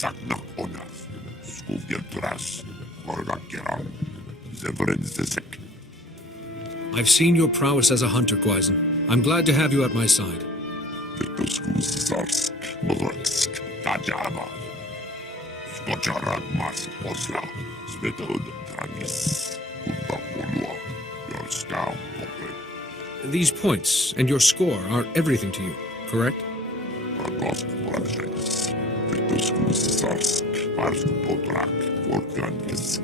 saknak onas. Skuvientras. Korgakeran. Zevren. I've seen your prowess as a hunter, Quaizen. I'm glad to have you at my side. Vitoskusarsk, Morotsk, Tajava. Skocharak mas Osla, Svetod Tranis, Umpapolua, your scout pocket. These points and your score are everything to you, correct? Ragost Projects, Vitoskusarsk, Parskupotrak, Vorkankisk.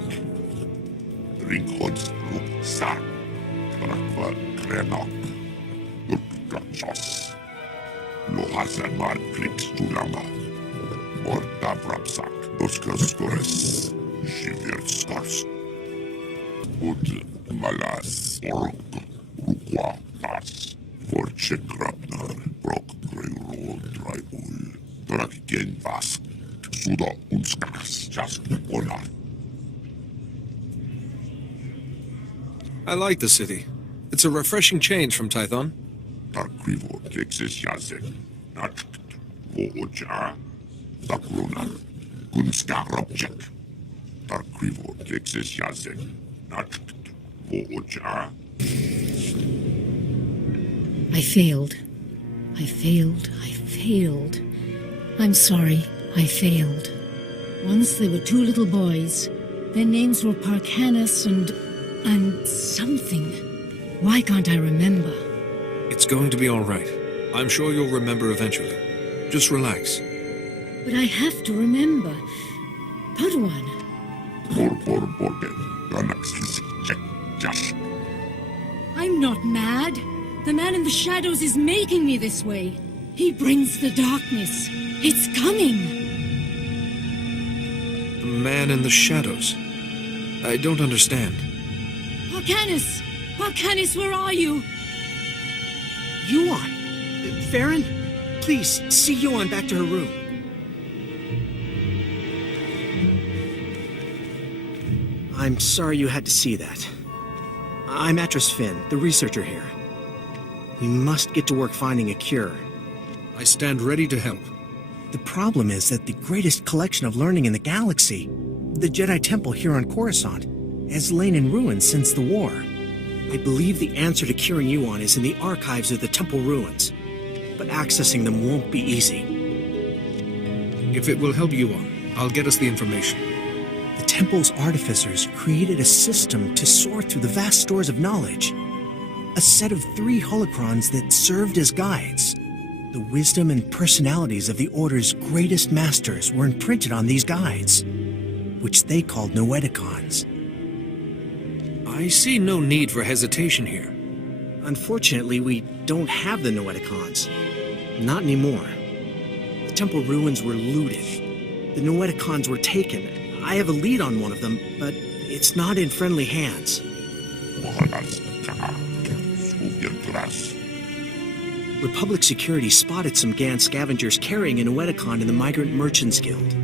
Ringhods Ruksak, Trakva Krenok, Urkachos. Lohasamar Krikstulama, Morta Vrapsak, Oskaskores, Shivirskars, Ud Malas, Ork, Rukwa, Tas, Vorchek Rapnar, Brok Greiro, Draibul, Draken Vask, Suda Unskas, Just Ona. I like the city. It's a refreshing change from Tython. Tarkrivo Texas Yazek, Natcht, Vooja, Takrunan, Kunska Robjek. Tarkrivo Texas Yazek, Natcht, Vooja. I failed. I failed. I'm sorry, I failed. Once there were two little boys. Their names were Parkanis and something. Why can't I remember? It's going to be all right. I'm sure you'll remember eventually. Just relax. But I have to remember. Padawan. I'm not mad. The man in the shadows is making me this way. He brings the darkness. It's coming. The man in the shadows. I don't understand. Parkanis! Parkanis, where are you? Yuan! Farron? Please, see Yuan back to her room. I'm sorry you had to see that. I'm Atris Finn, the researcher here. We must get to work finding a cure. I stand ready to help. The problem is that the greatest collection of learning in the galaxy, the Jedi Temple here on Coruscant, has lain in ruins since the war. I believe the answer to curing Yuan is in the archives of the temple ruins, but accessing them won't be easy. If it will help Yuan, I'll get us the information. The temple's artificers created a system to sort through the vast stores of knowledge. A set of 3 holocrons that served as guides. The wisdom and personalities of the Order's greatest masters were imprinted on these guides, which they called Noeticons. I see no need for hesitation here. Unfortunately, we don't have the Noeticons. Not anymore. The temple ruins were looted. The Noeticons were taken. I have a lead on one of them, but it's not in friendly hands. Republic security spotted some GAN scavengers carrying a Noeticon in the Migrant Merchants Guild.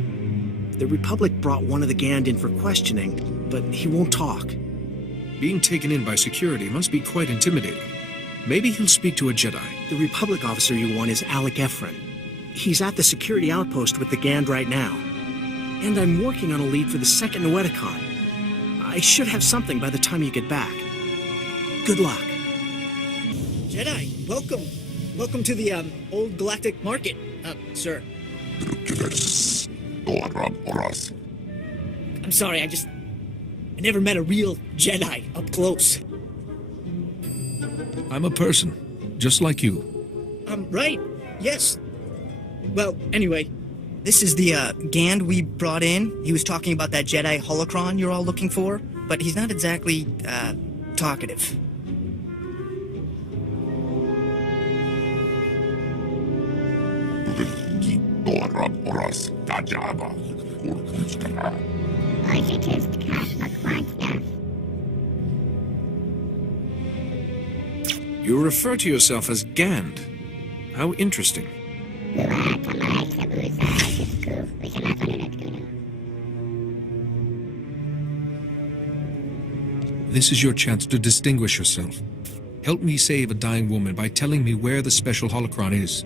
The Republic brought one of the GAN in for questioning, but he won't talk. Being taken in by security must be quite intimidating. Maybe he'll speak to a Jedi. The Republic officer you want is Alec Efron. He's at the security outpost with the GAN right now. And I'm working on a lead for the second Noeticon. I should have something by the time you get back. Good luck. Jedi, welcome. Welcome to the, Old Galactic Market, sir. I'm sorry, I never met a real Jedi up close. I'm a person, just like you. Right, yes. Well, anyway, this is the, Gand we brought in. He was talking about that Jedi holocron you're all looking for, but he's not exactly, talkative. You refer to yourself as Gand. How interesting. This is your chance to distinguish yourself. Help me save a dying woman by telling me where the special holocron is.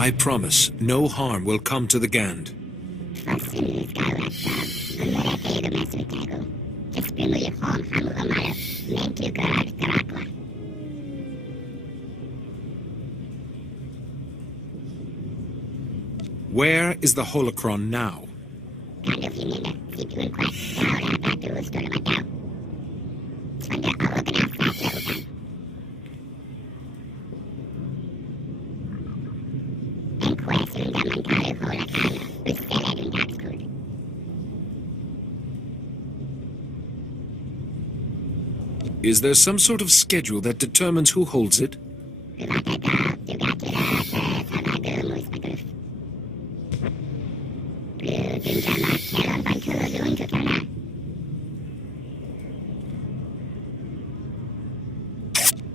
I promise no harm will come to the Gand. Where is the holocron now? Is there some sort of schedule that determines who holds it?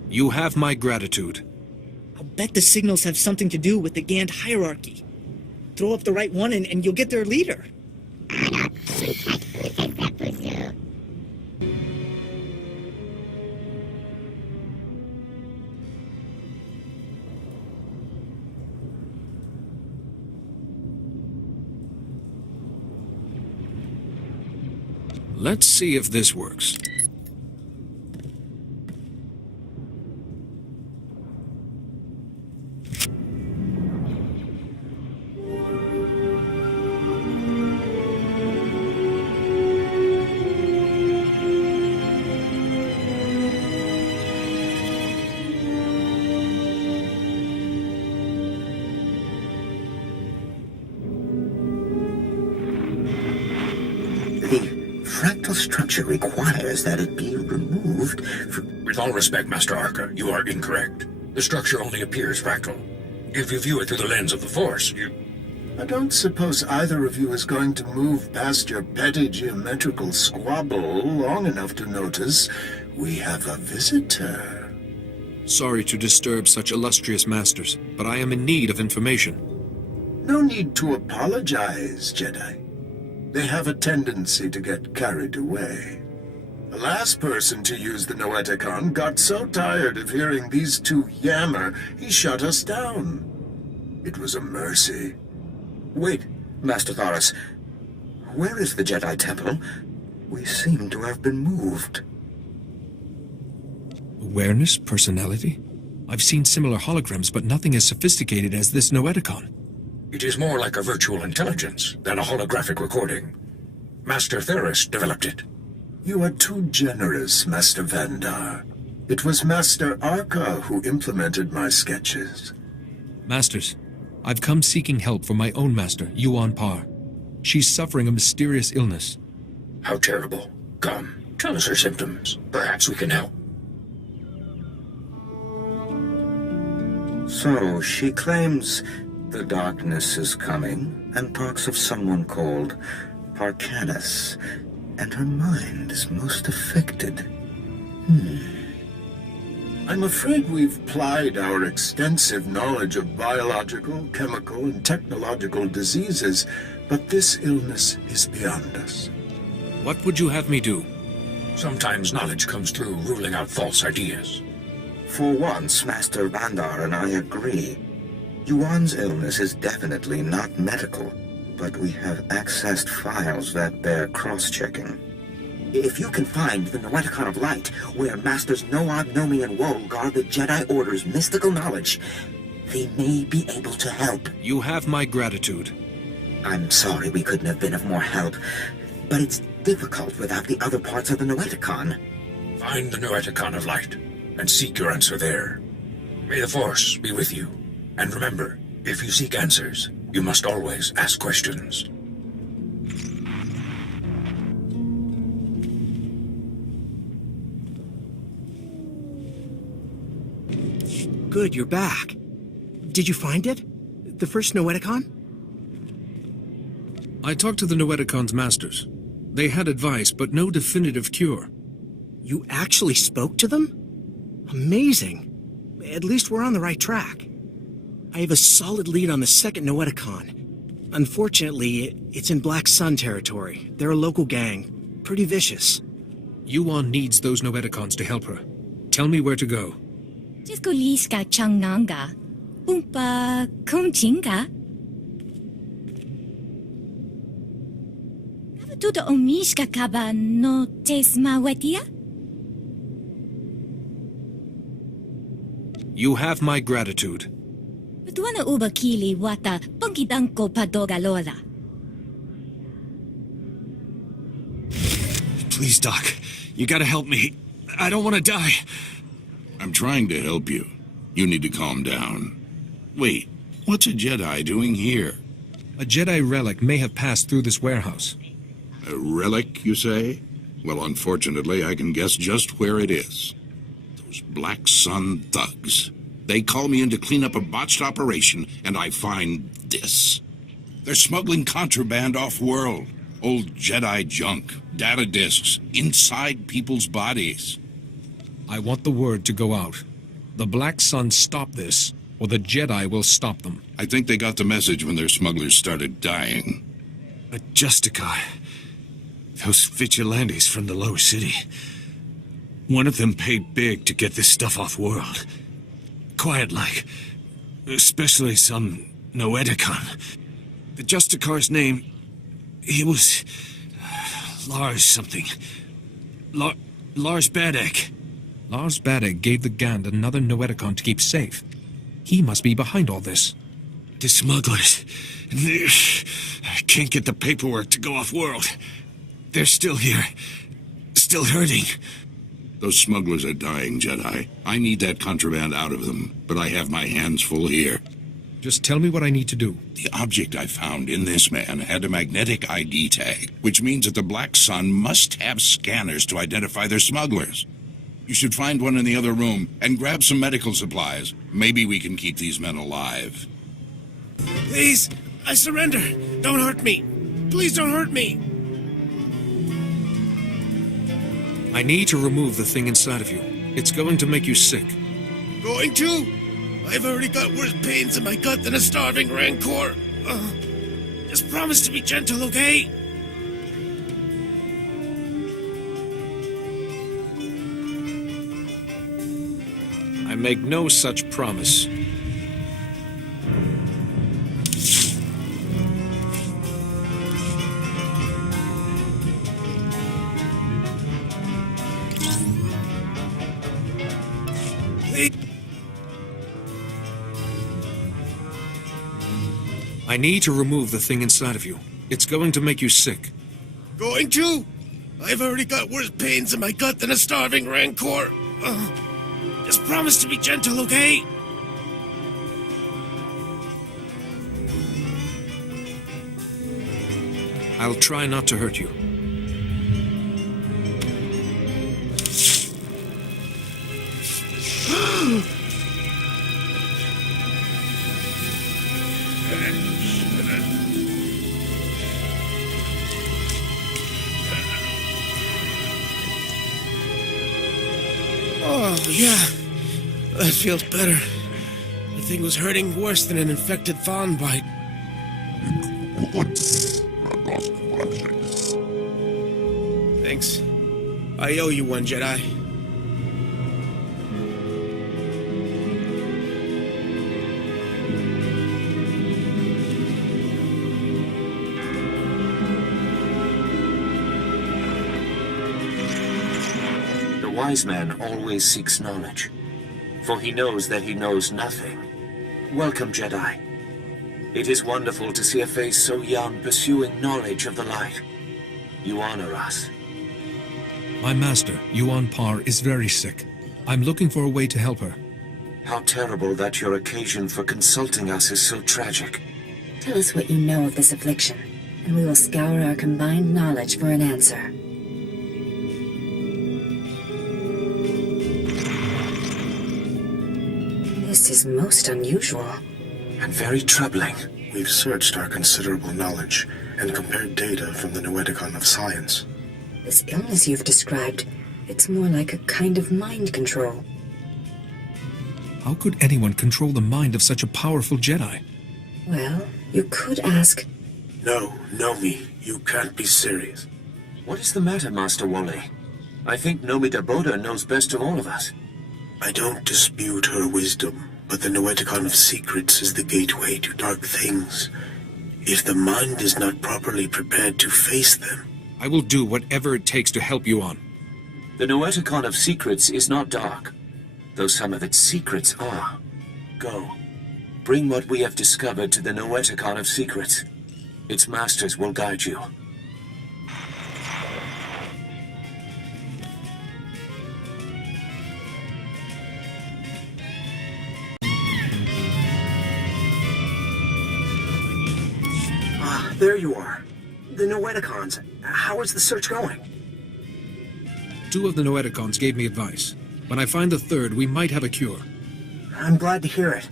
You have my gratitude. I'll bet the signals have something to do with the Gand hierarchy. Throw up the right one and you'll get their leader. Let's see if this works. Fractal structure requires that it be removed from... With all respect, Master Arca, you are incorrect. The structure only appears fractal. If you view it through the lens of the Force, you... I don't suppose either of you is going to move past your petty geometrical squabble long enough to notice we have a visitor. Sorry to disturb such illustrious masters, but I am in need of information. No need to apologize, Jedi. They have a tendency to get carried away. The last person to use the Noeticon got so tired of hearing these two yammer, he shut us down. It was a mercy. Wait, Master Thoris. Where is the Jedi Temple? We seem to have been moved. Awareness? Personality? I've seen similar holograms, but nothing as sophisticated as this Noeticon. It is more like a virtual intelligence than a holographic recording. Master Theris developed it. You are too generous, Master Vandar. It was Master Arca who implemented my sketches. Masters, I've come seeking help from my own master, Yuan Par. She's suffering a mysterious illness. How terrible. Come, tell us her symptoms. Perhaps we can help. So, she claims the darkness is coming, and talks of someone called Parcanus, and her mind is most affected. I'm afraid we've plied our extensive knowledge of biological, chemical, and technological diseases, but this illness is beyond us. What would you have me do? Sometimes knowledge comes through ruling out false ideas. For once, Master Vandar and I agree. Yuan's illness is definitely not medical, but we have accessed files that bear cross-checking. If you can find the Noeticon of Light, where Masters Noad, Nomi, and Woe guard the Jedi Order's mystical knowledge, they may be able to help. You have my gratitude. I'm sorry we couldn't have been of more help, but it's difficult without the other parts of the Noeticon. Find the Noeticon of Light, and seek your answer there. May the Force be with you. And remember, if you seek answers, you must always ask questions. Good, you're back. Did you find it? The first Noeticon? I talked to the Noeticon's masters. They had advice, but no definitive cure. You actually spoke to them? Amazing. At least we're on the right track. I have a solid lead on the second Noeticon. Unfortunately, it's in Black Sun territory. They're a local gang. Pretty vicious. Yuan needs those Noeticons to help her. Tell me where to go. Just go liska changnanga. Pumpa kumchinga. Tudo omishka kaba no tesma wetia? You have my gratitude. Tuana uba kili wata pongkidanko padogalola. Please, Doc. You gotta help me. I don't want to die. I'm trying to help you. You need to calm down. Wait, what's a Jedi doing here? A Jedi relic may have passed through this warehouse. A relic, you say? Well, unfortunately, I can guess just where it is. Those Black Sun thugs. They call me in to clean up a botched operation, and I find this. They're smuggling contraband off-world. Old Jedi junk, data disks, inside people's bodies. I want the word to go out. The Black Sun stop this, or the Jedi will stop them. I think they got the message when their smugglers started dying. A Justicar. Those vigilantes from the lower city. One of them paid big to get this stuff off-world. Quiet-like. Especially some Noeticon. The Justicar's name... He was... Lars something. Lars Badek. Lars Badek gave the Gand another Noeticon to keep safe. He must be behind all this. The smugglers. I can't get the paperwork to go off-world. They're still here. Still hurting. Those smugglers are dying, Jedi. I need that contraband out of them, but I have my hands full here. Just tell me what I need to do. The object I found in this man had a magnetic ID tag, which means that the Black Sun must have scanners to identify their smugglers. You should find one in the other room and grab some medical supplies. Maybe we can keep these men alive. Please, I surrender. Don't hurt me. Please don't hurt me. I need to remove the thing inside of you. It's going to make you sick. Going to? I've already got worse pains in my gut than a starving rancor. Just promise to be gentle, okay? I make no such promise. I need to remove the thing inside of you. It's going to make you sick. Going to? I've already got worse pains in my gut than a starving rancor. Just promise to be gentle, okay? I'll try not to hurt you. Oh, yeah. That feels better. The thing was hurting worse than an infected fawn bite. Thanks. I owe you one, Jedi. The wise man always seeks knowledge, for he knows that he knows nothing. Welcome, Jedi. It is wonderful to see a face so young pursuing knowledge of the light. You honor us. My master, Yuan Par, is very sick. I'm looking for a way to help her. How terrible that your occasion for consulting us is so tragic. Tell us what you know of this affliction, and we will scour our combined knowledge for an answer. This is most unusual. And very troubling. We've searched our considerable knowledge and compared data from the Noeticon of science. This illness you've described, it's more like a kind of mind control. How could anyone control the mind of such a powerful Jedi? Well, you could ask... No, Nomi, you can't be serious. What is the matter, Master Wally? I think Nomi Daboda knows best of all of us. I don't dispute her wisdom, But the Noeticon of Secrets is the gateway to dark things. If the mind is not properly prepared to face them... I will do whatever it takes to help you on. The Noeticon of Secrets is not dark, though some of its secrets are. Go. Bring what we have discovered to the Noeticon of Secrets. Its masters will guide you. Ah, there you are. The Noeticons. How is the search going? 2 of the Noeticons gave me advice. When I find the 3rd, we might have a cure. I'm glad to hear it.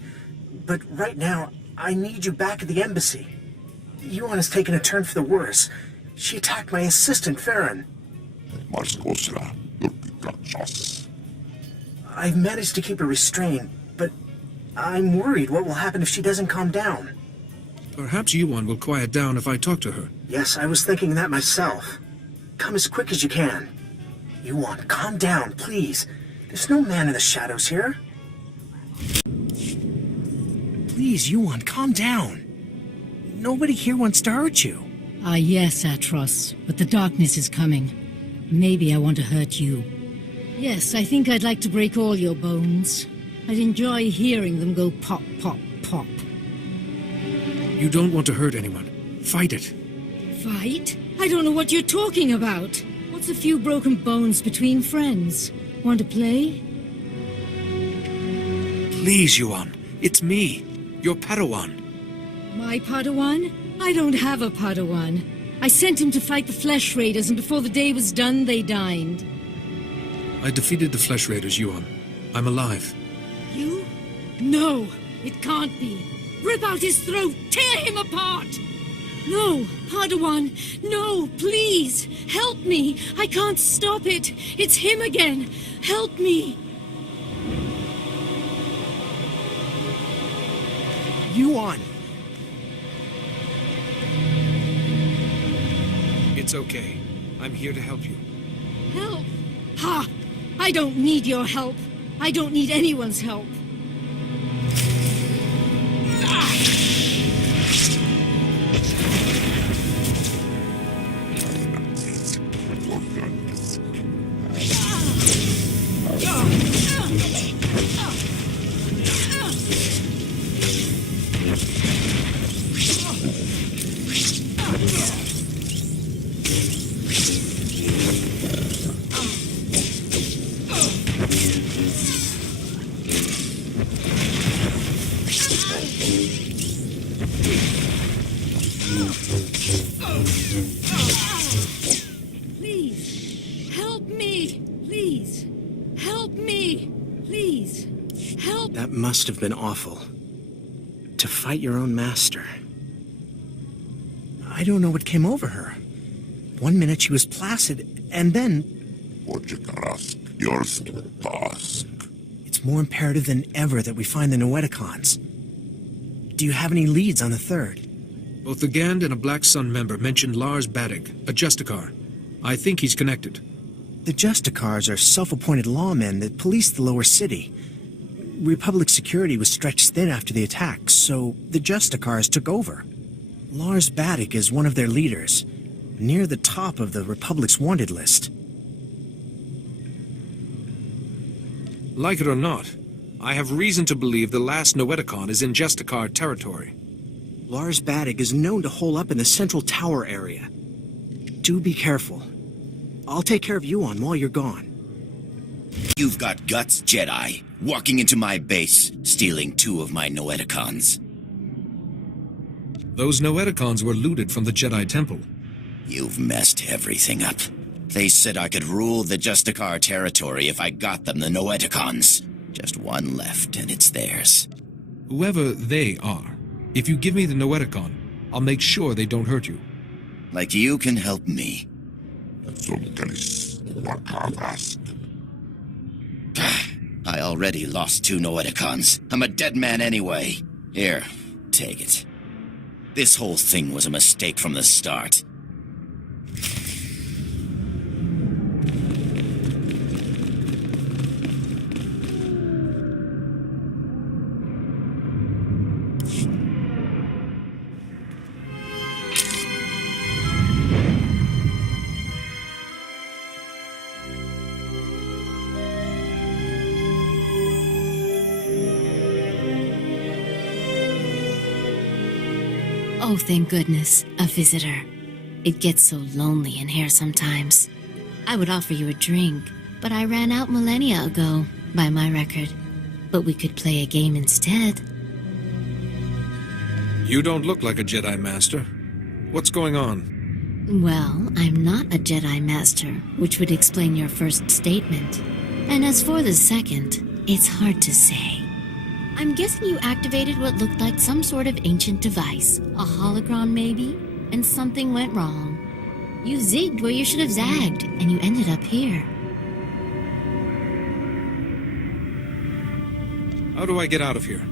But right now, I need you back at the embassy. Yuan has taken a turn for the worse. She attacked my assistant, Farron. I've managed to keep her restrained, but I'm worried what will happen if she doesn't calm down. Perhaps Yuan will quiet down if I talk to her. Yes, I was thinking that myself. Come as quick as you can. Yuan, calm down, please. There's no man in the shadows here. Please, Yuan, calm down. Nobody here wants to hurt you. Ah, yes, Atros, but the darkness is coming. Maybe I want to hurt you. Yes, I think I'd like to break all your bones. I'd enjoy hearing them go pop, pop, pop. You don't want to hurt anyone. Fight it. Fight? I don't know what you're talking about. What's a few broken bones between friends? Want to play? Please, Yuan. It's me, your Padawan. My Padawan? I don't have a Padawan. I sent him to fight the Flesh Raiders, and before the day was done, they dined. I defeated the Flesh Raiders, Yuan. I'm alive. You? No, it can't be. Rip out his throat! Tear him apart! No, Padawan, no, please! Help me! I can't stop it! It's him again! Help me! Yuan! It's okay. I'm here to help you. Help? Ha! I don't need your help. I don't need anyone's help. Please, help me! Please, help me! Please, help! That must have been awful. To fight your own master. I don't know what came over her. One minute she was placid, and then... It's more imperative than ever that we find the Noeticons. Do you have any leads on the 3rd? Both the Gand and a Black Sun member mentioned Lars Baddick, a Justicar. I think he's connected. The Justicars are self-appointed lawmen that police the lower city. Republic security was stretched thin after the attack, so the Justicars took over. Lars Baddick is one of their leaders, near the top of the Republic's wanted list. Like it or not, I have reason to believe the last Noeticon is in Justicar territory. Lars Baddick is known to hole up in the central tower area. Do be careful. I'll take care of Yuan while you're gone. You've got guts, Jedi. Walking into my base, stealing 2 of my Noeticons. Those Noeticons were looted from the Jedi Temple. You've messed everything up. They said I could rule the Justicar territory if I got them the Noeticons. Just one left, and it's theirs. Whoever they are, if you give me the Noeticon, I'll make sure they don't hurt you. Like you can help me. I already lost 2 Noeticons. I'm a dead man anyway. Here, take it. This whole thing was a mistake from the start. Oh, thank goodness, a visitor. It gets so lonely in here sometimes. I would offer you a drink, but I ran out millennia ago, by my record. But we could play a game instead. You don't look like a Jedi Master. What's going on? Well, I'm not a Jedi Master, which would explain your first statement. And as for the second, it's hard to say. I'm guessing you activated what looked like some sort of ancient device. A holocron, maybe? And something went wrong. You zigged where you should have zagged, and you ended up here. How do I get out of here?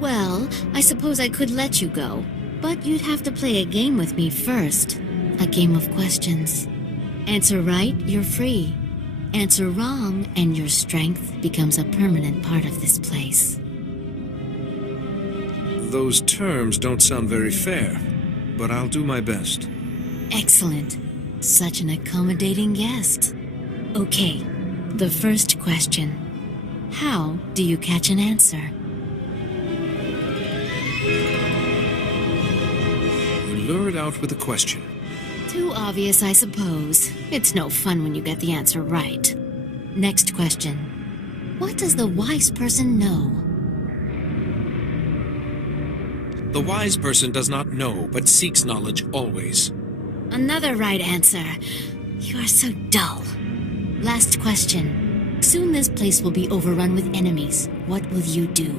Well, I suppose I could let you go, but you'd have to play a game with me first. A game of questions. Answer right, you're free. Answer wrong, and your strength becomes a permanent part of this place. Those terms don't sound very fair, but I'll do my best. Excellent. Such an accommodating guest. Okay, the first question. How do you catch an answer? You lure it out with a question. Too obvious, I suppose. It's no fun when you get the answer right. Next question. What does the wise person know? The wise person does not know, but seeks knowledge always. Another right answer. You are so dull. Last question. Soon this place will be overrun with enemies. What will you do?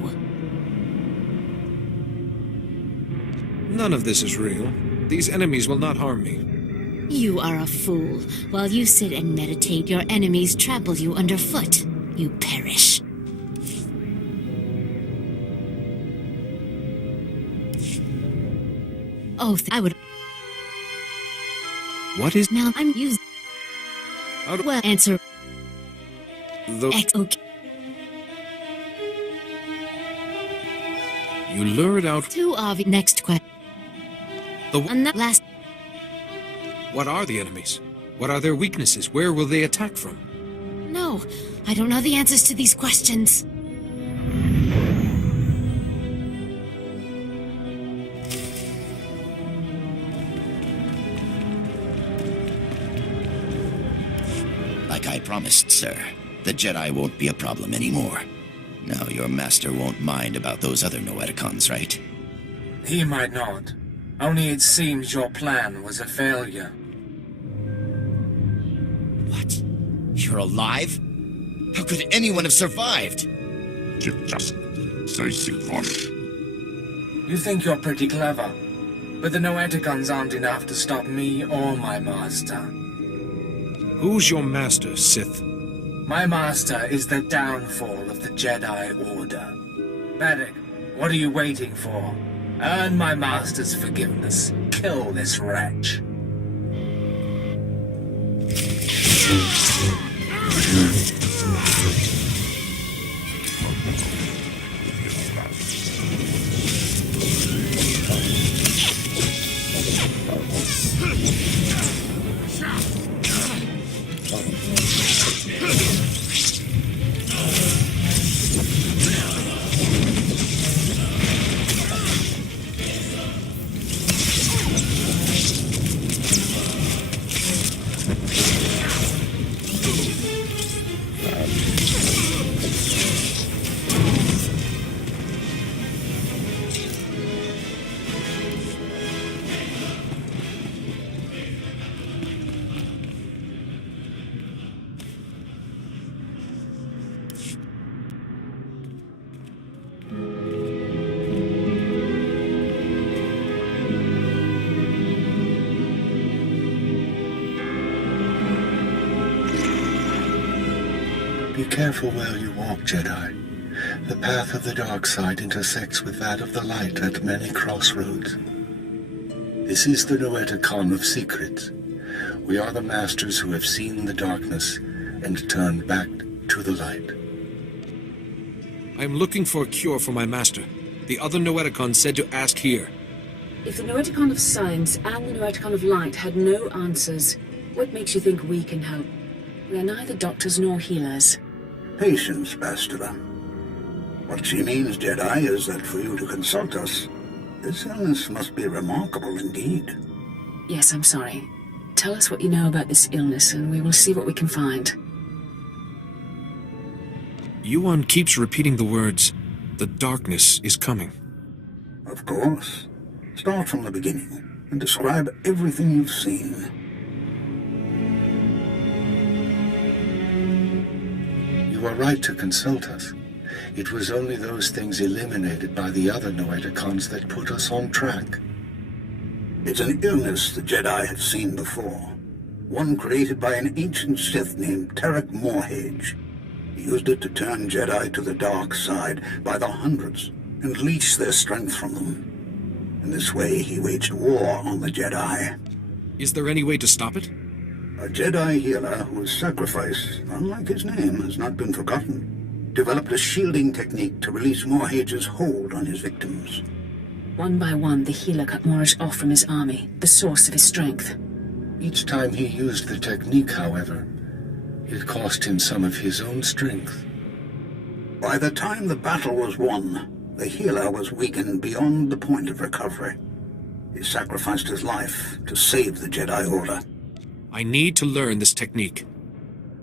None of this is real. These enemies will not harm me. You are a fool. While you sit and meditate, your enemies trample you underfoot. You perish. Oh, I would... What is... Now I'm using... How do... Well, answer... Okay. You lure it out... Too obvious. Next question. Last... What are the enemies? What are their weaknesses? Where will they attack from? No, I don't know the answers to these questions. Like I promised, sir, the Jedi won't be a problem anymore. Now your master won't mind about those other Noeticons, right? He might not. Only it seems your plan was a failure. What? You're alive? How could anyone have survived? You think you're pretty clever, but the Noeticons aren't enough to stop me or my master. Who's your master, Sith? My master is the downfall of the Jedi Order. Paddock, what are you waiting for? Earn my master's forgiveness. Kill this wretch. Be careful where you walk, Jedi. The path of the dark side intersects with that of the light at many crossroads. This is the Noeticon of secrets. We are the masters who have seen the darkness and turned back to the light. I am looking for a cure for my master. The other Noeticon said to ask here. If the Noeticon of Science and the Noeticon of Light had no answers, what makes you think we can help? We are neither doctors nor healers. Patience, Master. What she means, Jedi, is that for you to consult us, This illness must be remarkable indeed. Yes, I'm sorry. Tell us what you know about this illness, and we will see what we can find. Yuan keeps repeating the words, "The darkness is coming." Of course. Start from the beginning and describe everything you've seen. You are right to consult us. It was only those things eliminated by the other Noeticons that put us on track. It's an illness the Jedi have seen before. One created by an ancient Sith named Tarek Morhage. He used it to turn Jedi to the dark side by the hundreds and leech their strength from them. In this way, he waged war on the Jedi. Is there any way to stop it? A Jedi healer whose sacrifice, unlike his name, has not been forgotten, developed a shielding technique to release Morhage's hold on his victims. One by one, the healer cut Morage off from his army, the source of his strength. Each time he used the technique, however, it cost him some of his own strength. By the time the battle was won, the healer was weakened beyond the point of recovery. He sacrificed his life to save the Jedi Order. I need to learn this technique.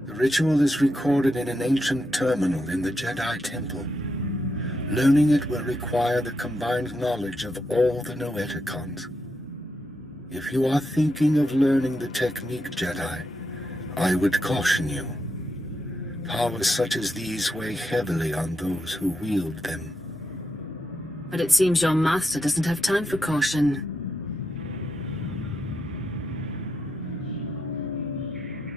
The ritual is recorded in an ancient terminal in the Jedi Temple. Learning it will require the combined knowledge of all the Noeticons. If you are thinking of learning the technique, Jedi, I would caution you. Powers such as these weigh heavily on those who wield them. But it seems your master doesn't have time for caution.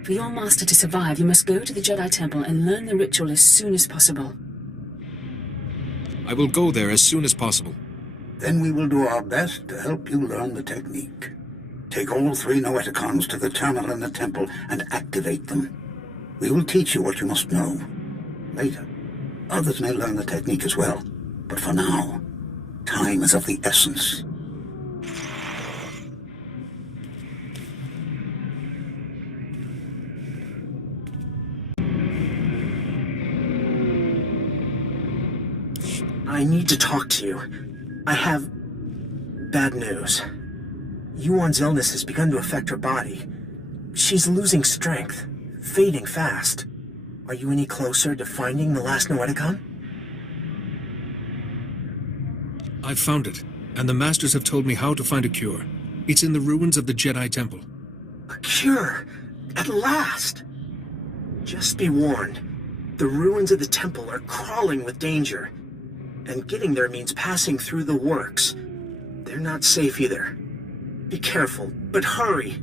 For your master to survive, you must go to the Jedi Temple and learn the ritual as soon as possible. I will go there as soon as possible. Then we will do our best to help you learn the technique. Take all 3 Noeticons to the terminal in the temple and activate them. We will teach you what you must know. Later, others may learn the technique as well. But for now, time is of the essence. I need to talk to you. I have bad news. Yuan's illness has begun to affect her body. She's losing strength, fading fast. Are you any closer to finding the last Noeticon? I've found it, and the Masters have told me how to find a cure. It's in the ruins of the Jedi Temple. A cure! At last! Just be warned. The ruins of the temple are crawling with danger. And getting there means passing through the works. They're not safe either. Be careful, but hurry.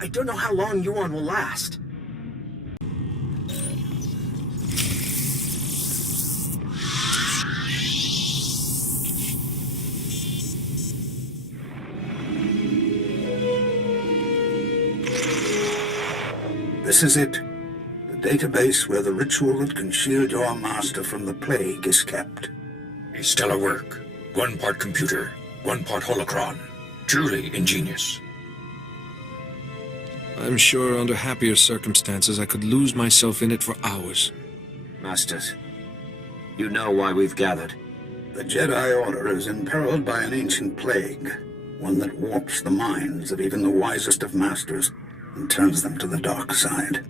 I don't know how long Yuan will last. This is it. The database where the ritual that can shield your master from the plague is kept. Stellar work. 1 part computer, 1 part holocron. Truly ingenious. I'm sure under happier circumstances I could lose myself in it for hours. Masters, you know why we've gathered. The Jedi Order is imperiled by an ancient plague, one that warps the minds of even the wisest of masters and turns them to the dark side.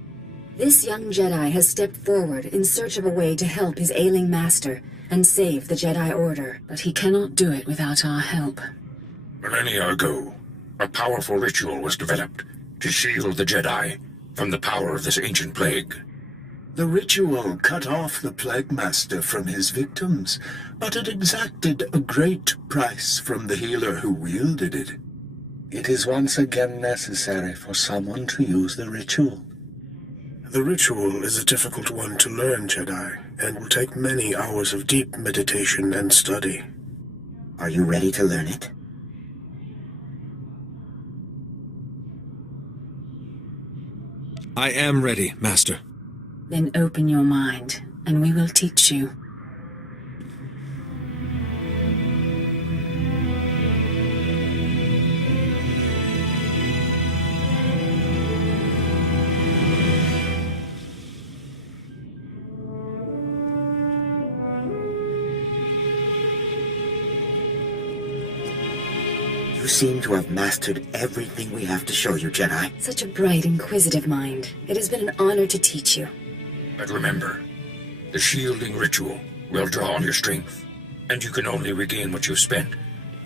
This young Jedi has stepped forward in search of a way to help his ailing master and save the Jedi Order. But he cannot do it without our help. Millennia ago, a powerful ritual was developed to shield the Jedi from the power of this ancient plague. The ritual cut off the Plague Master from his victims, but it exacted a great price from the healer who wielded it. It is once again necessary for someone to use the ritual. The ritual is a difficult one to learn, Jedi, and will take many hours of deep meditation and study. Are you ready to learn it? I am ready, Master. Then open your mind, and we will teach you. seem to have mastered everything we have to show you, Jedi. Such a bright, inquisitive mind. It has been an honor to teach you. But remember, the shielding ritual will draw on your strength, and you can only regain what you've spent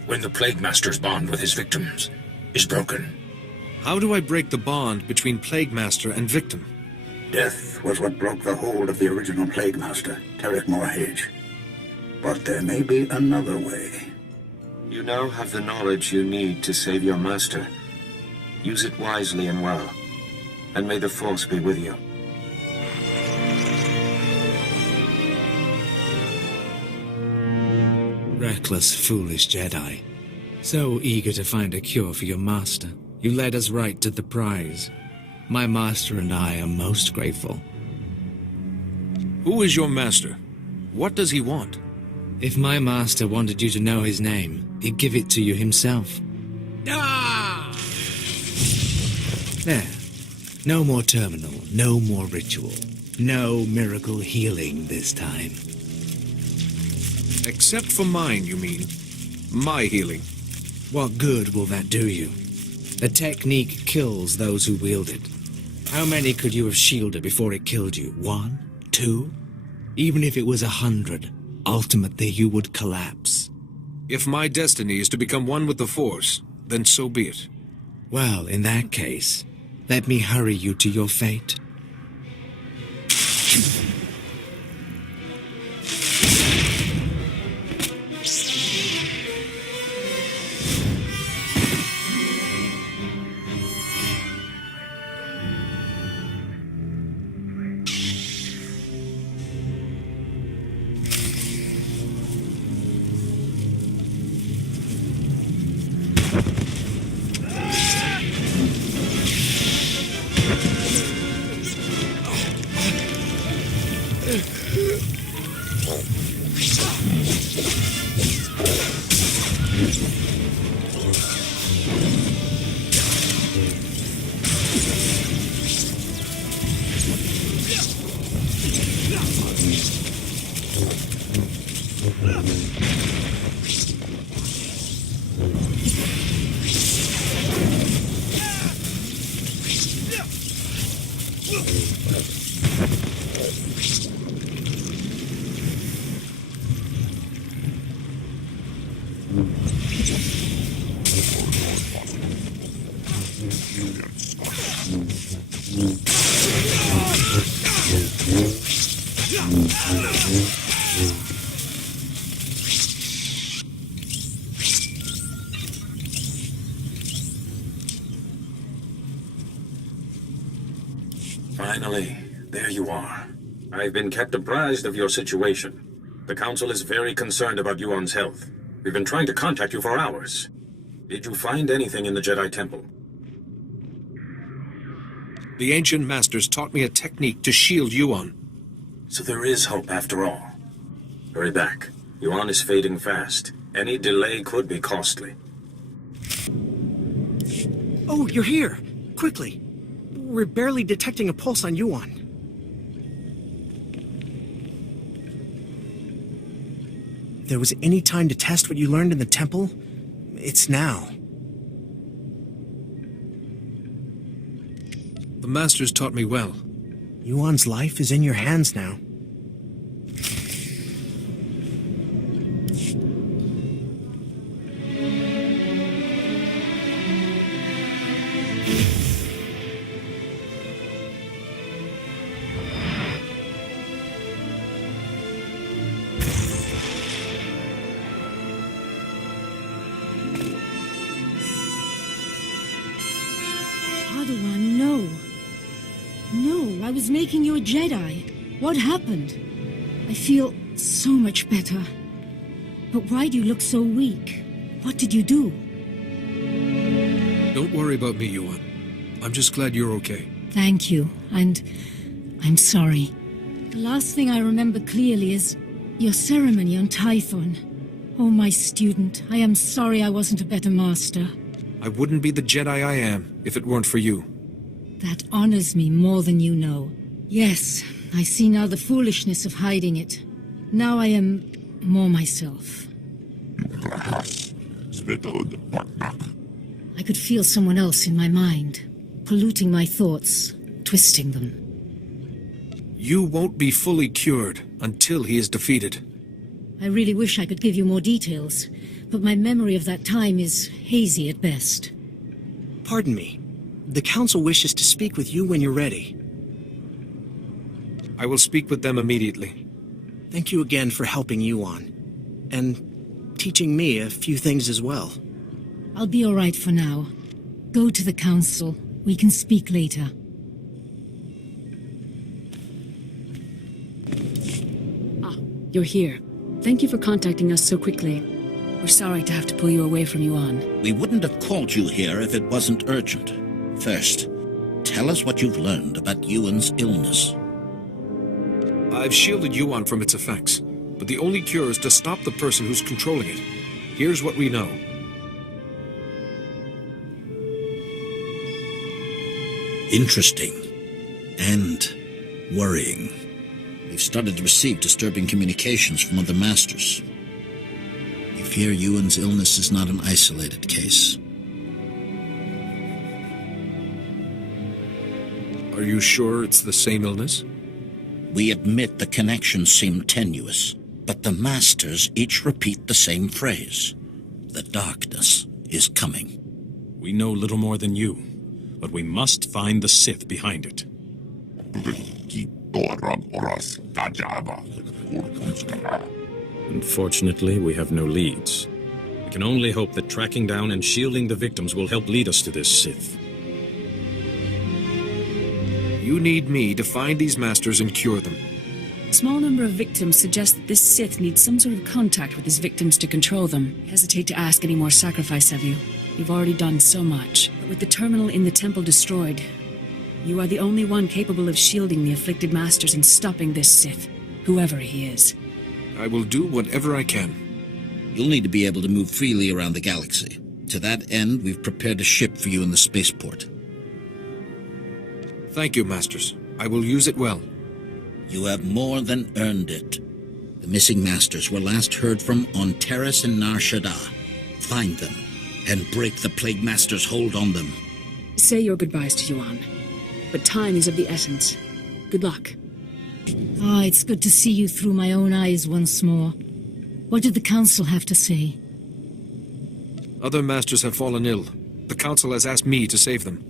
when the Plague Master's bond with his victims is broken. How do I break the bond between Plague Master and victim? Death was what broke the hold of the original Plague Master, Tarek Morhage. But there may be another way. You now have the knowledge you need to save your master. Use it wisely and well, and may the Force be with you. Reckless, foolish Jedi. So eager to find a cure for your master, you led us right to the prize. My master and I are most grateful. Who is your master? What does he want? If my master wanted you to know his name, he'd give it to you himself. Ah! There. No more terminal, no more ritual. No miracle healing this time. Except for mine, you mean? My healing. What good will that do you? The technique kills those who wield it. How many could you have shielded before it killed you? 1? 2? Even if it was 100, ultimately you would collapse. If my destiny is to become one with the Force, then so be it. Well, in that case, let me hurry you to your fate. Finally, there you are. I've been kept apprised of your situation. The Council is very concerned about Yuan's health. We've been trying to contact you for hours. Did you find anything in the Jedi Temple? The ancient masters taught me a technique to shield Yuan. So there is hope after all. Hurry back. Yuan is fading fast. Any delay could be costly. Oh, you're here! Quickly! We're barely detecting a pulse on Yuan. If there was any time to test what you learned in the temple, it's now. The masters taught me well. Yuan's life is in your hands now. Padawan, no. No, I was making you a Jedi. What happened? I feel so much better. But why do you look so weak? What did you do? Don't worry about me, Yuan. I'm just glad you're okay. Thank you, and I'm sorry. The last thing I remember clearly is your ceremony on Tython. Oh, my student, I am sorry I wasn't a better master. I wouldn't be the Jedi I am if it weren't for you. That honors me more than you know. Yes, I see now the foolishness of hiding it. Now I am more myself. I could feel someone else in my mind, polluting my thoughts, twisting them. You won't be fully cured until he is defeated. I really wish I could give you more details, but my memory of that time is hazy at best. Pardon me. The Council wishes to speak with you when you're ready. I will speak with them immediately. Thank you again for helping Yuan. And teaching me a few things as well. I'll be all right for now. Go to the Council. We can speak later. Ah, you're here. Thank you for contacting us so quickly. We're sorry to have to pull you away from Yuan. We wouldn't have called you here if it wasn't urgent. First, tell us what you've learned about Yuan's illness. I've shielded Yuan from its effects, but the only cure is to stop the person who's controlling it. Here's what we know. Interesting. And worrying. We've started to receive disturbing communications from other masters. We fear Yuan's illness is not an isolated case. Are you sure it's the same illness? We admit the connections seem tenuous, but the masters each repeat the same phrase. The darkness is coming. We know little more than you, but we must find the Sith behind it. Unfortunately, we have no leads. We can only hope that tracking down and shielding the victims will help lead us to this Sith. You need me to find these masters and cure them. A small number of victims suggest that this Sith needs some sort of contact with his victims to control them. I hesitate to ask any more sacrifice of you. You've already done so much. But with the terminal in the temple destroyed, you are the only one capable of shielding the afflicted masters and stopping this Sith, whoever he is. I will do whatever I can. You'll need to be able to move freely around the galaxy. To that end, we've prepared a ship for you in the spaceport. Thank you, Masters. I will use it well. You have more than earned it. The missing masters were last heard from on Terrace and Nar Shaddaa. Find them, and break the Plague Master's hold on them. Say your goodbyes to Yuan. But time is of the essence. Good luck. Ah, it's good to see you through my own eyes once more. What did the Council have to say? Other masters have fallen ill. The Council has asked me to save them.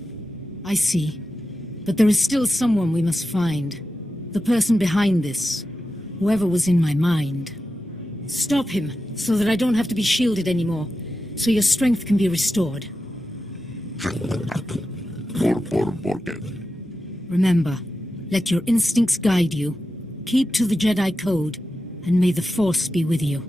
I see. But there is still someone we must find. The person behind this. Whoever was in my mind. Stop him, so that I don't have to be shielded anymore. So your strength can be restored. Remember, let your instincts guide you. Keep to the Jedi Code, and may the Force be with you.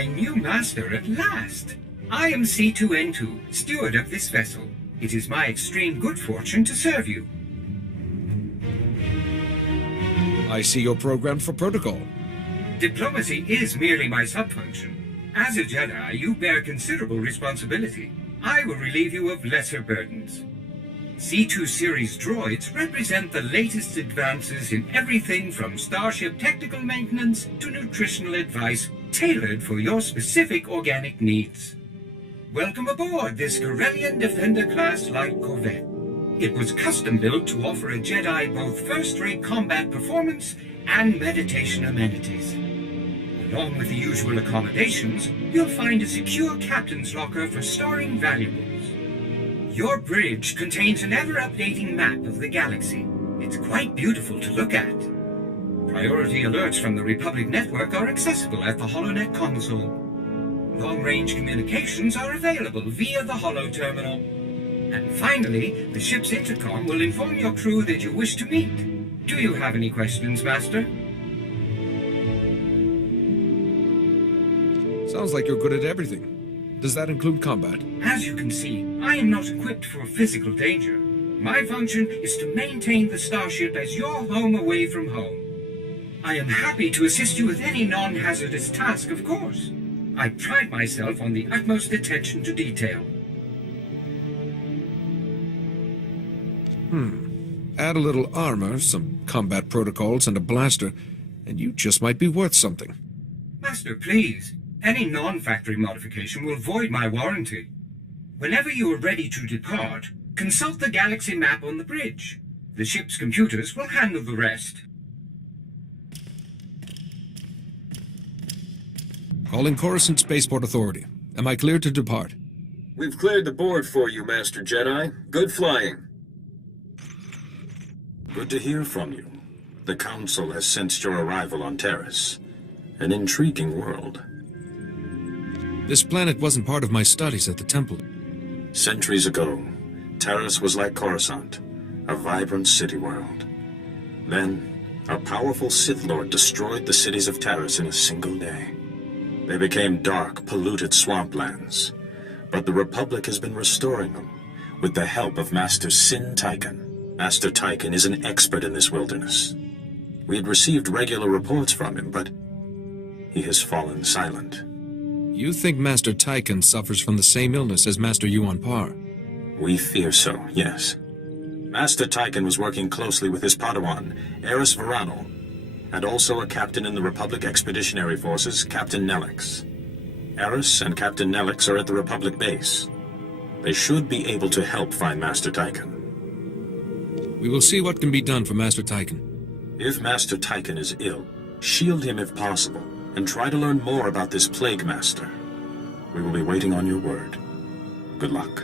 My new master at last! I am C2N2, steward of this vessel. It is my extreme good fortune to serve you. I see you're programmed for protocol. Diplomacy is merely my subfunction. As a Jedi, you bear considerable responsibility. I will relieve you of lesser burdens. C2 series droids represent the latest advances in everything from starship technical maintenance to nutritional advice tailored for your specific organic needs. Welcome aboard this Corellian Defender-class light corvette. It was custom-built to offer a Jedi both first-rate combat performance and meditation amenities. Along with the usual accommodations, you'll find a secure captain's locker for storing valuables. Your bridge contains an ever-updating map of the galaxy. It's quite beautiful to look at. Priority alerts from the Republic network are accessible at the HoloNet console. Long-range communications are available via the Holo Terminal. And finally, the ship's intercom will inform your crew that you wish to meet. Do you have any questions, Master? Sounds like you're good at everything. Does that include combat? As you can see, I am not equipped for physical danger. My function is to maintain the starship as your home away from home. I am happy to assist you with any non-hazardous task, of course. I pride myself on the utmost attention to detail. Add a little armor, some combat protocols, and a blaster, and you just might be worth something. Master, please. Any non-factory modification will void my warranty. Whenever you are ready to depart, consult the galaxy map on the bridge. The ship's computers will handle the rest. Calling Coruscant Spaceport Authority. Am I cleared to depart? We've cleared the board for you, Master Jedi. Good flying. Good to hear from you. The Council has sensed your arrival on Terrace. An intriguing world. This planet wasn't part of my studies at the Temple. Centuries ago, Terrace was like Coruscant, a vibrant city world. Then, a powerful Sith Lord destroyed the cities of Terrace in a single day. They became dark, polluted swamplands. But the Republic has been restoring them, with the help of Master Sin Tychon. Master Tychon is an expert in this wilderness. We had received regular reports from him, but he has fallen silent. You think Master Tychon suffers from the same illness as Master Yuan Par? We fear so, yes. Master Tychon was working closely with his Padawan, Eris Verano, and also a captain in the Republic Expeditionary Forces, Captain Nelix. Eris and Captain Nelix are at the Republic base. They should be able to help find Master Tychon. We will see what can be done for Master Tychon. If Master Tychon is ill, shield him if possible, and try to learn more about this Plague Master. We will be waiting on your word. Good luck.